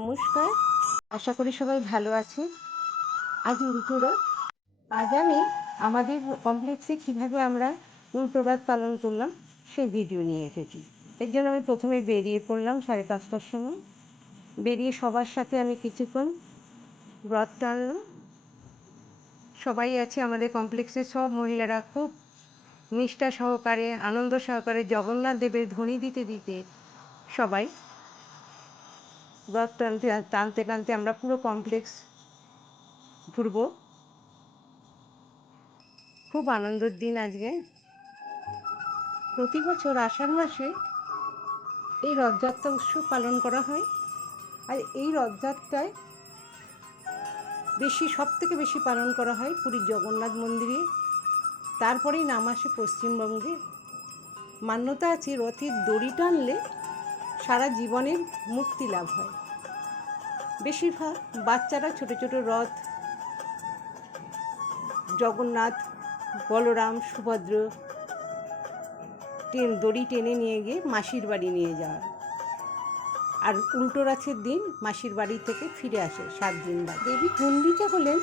নমস্কার। আশা করি সবাই ভালো আছে আজ উল্টোরথ। আজ আমি আমাদের কমপ্লেক্সে কীভাবে আমরা উল্টোরথ পালন করলাম সেই ভিডিও নিয়ে এসেছি। এর জন্য আমি প্রথমে বেরিয়ে পড়লাম সাড়ে পাঁচটার সময়। বেরিয়ে সবার সাথে আমি কিছুক্ষণ ব্রত টানলাম। সবাই আছে আমাদের কমপ্লেক্সের সব মহিলারা খুব নিষ্ঠা সহকারে, আনন্দ সহকারে, জগন্নাথ দেবের ধ্বনি দিতে দিতে সবাই রথ টানতে টানতে টানতে আমরা পুরো কমপ্লেক্স ঘুরব। খুব আনন্দের দিন আজকে। প্রতি বছর আষাঢ় মাসে এই রথযাত্রা উৎসব পালন করা হয়। আর এই রথযাত্রায় বেশি সব থেকে বেশি পালন করা হয় পুরীর জগন্নাথ মন্দিরে। তারপরেই নাম আসে পশ্চিমবঙ্গে। মান্যতা আছে রথের দড়ি টানলে সারা জীবনের মুক্তি লাভ হয়। বেশিরভাগ বাচ্চারা ছোট ছোট রথ, জগন্নাথ, বলরাম, সুভদ্র ট্রেন, দড়ি টেনে নিয়ে গিয়ে মাসির বাড়ি নিয়ে যাওয়া। আর উল্টো রথের দিন মাসির বাড়ি থেকে ফিরে আসে সাত দিন বাদ। দেবী গুন্ডিচা হলেন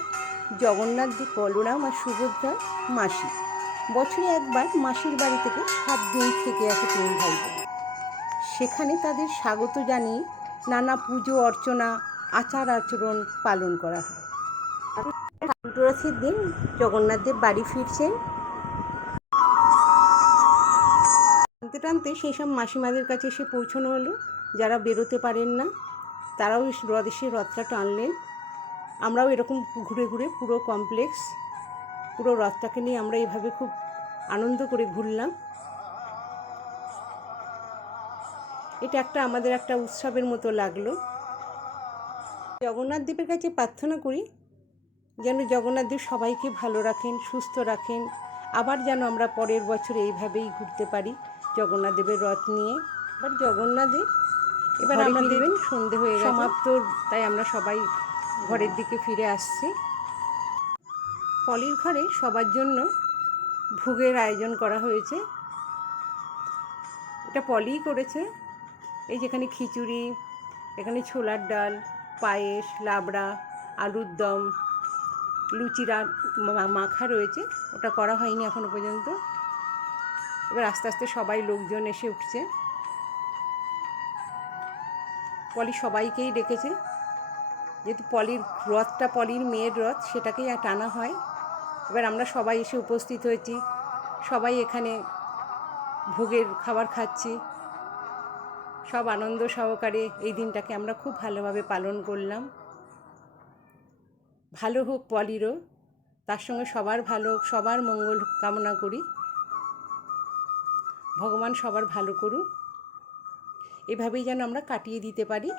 জগন্নাথ, বলরাম আর সুভদ্রার মাসি। বছরে একবার মাসির বাড়ি থেকে সাত দিন থেকে আসে তিন ভাই। সেখানে তাদের স্বাগত জানিয়ে নানা পুজো, অর্চনা, আচার আচরণ পালন করা হয়। রথের দিন জগন্নাথ দেব বাড়ি ফিরছেন। টানতে টানতে সেই সব মাসিমাদের কাছে এসে পৌঁছানো হলো। যারা বেরোতে পারেন না, তারাও রথ রথটা টানলেন। আমরাও এরকম ঘুরে ঘুরে পুরো কমপ্লেক্স পুরো রথটাকে নিয়ে আমরা এভাবে খুব আনন্দ করে ঘুরলাম। এটা একটা আমাদের একটা উৎসবের মতো লাগল। জগন্নাথ দেবের কাছে প্রার্থনা করি যেন জগন্নাথ দেব সবাইকে ভালো রাখেন সুস্থ রাখেন। আবার যেন আমরা পরের বছর এইভাবেই ঘুরতে পারি জগন্নাথ দেবের রথ নিয়ে। এবার জগন্নাথ দেব এবার আমরা দেবেন সন্ধে হয়ে সমাপ্ত তাই আমরা সবাই ঘরের দিকে ফিরে আসছি। পলির ঘরে সবার জন্য ভোগের আয়োজন করা হয়েছে। এটা পলিই করেছে। এই যেখানে খিচুড়ি, এখানে ছোলার ডাল, পায়েস, লাবড়া, আলুর দম লুচিরা মাখা রয়েছে। ওটা করা হয়নি এখনও পর্যন্ত। এবার আস্তে আস্তে সবাই লোকজন এসে উঠছে। পলি সবাইকেই ডেকেছে। যেহেতু পলির রথটা পলির মেয়ের রথ, সেটাকেই আর টানা হয়। এবার আমরা সবাই এসে উপস্থিত হয়েছি। সবাই এখানে ভোগের খাবার খাচ্ছি। সব আনন্দ সহকারে এই দিনটাকে আমরা খুব ভালোভাবে পালন করলাম। ভালো হোক পলিরও, তার সঙ্গে সবার ভালো, সবার মঙ্গল কামনা করি। ভগবান সবার ভালো করুক। এভাবেই যেন আমরা কাটিয়ে দিতে পারি।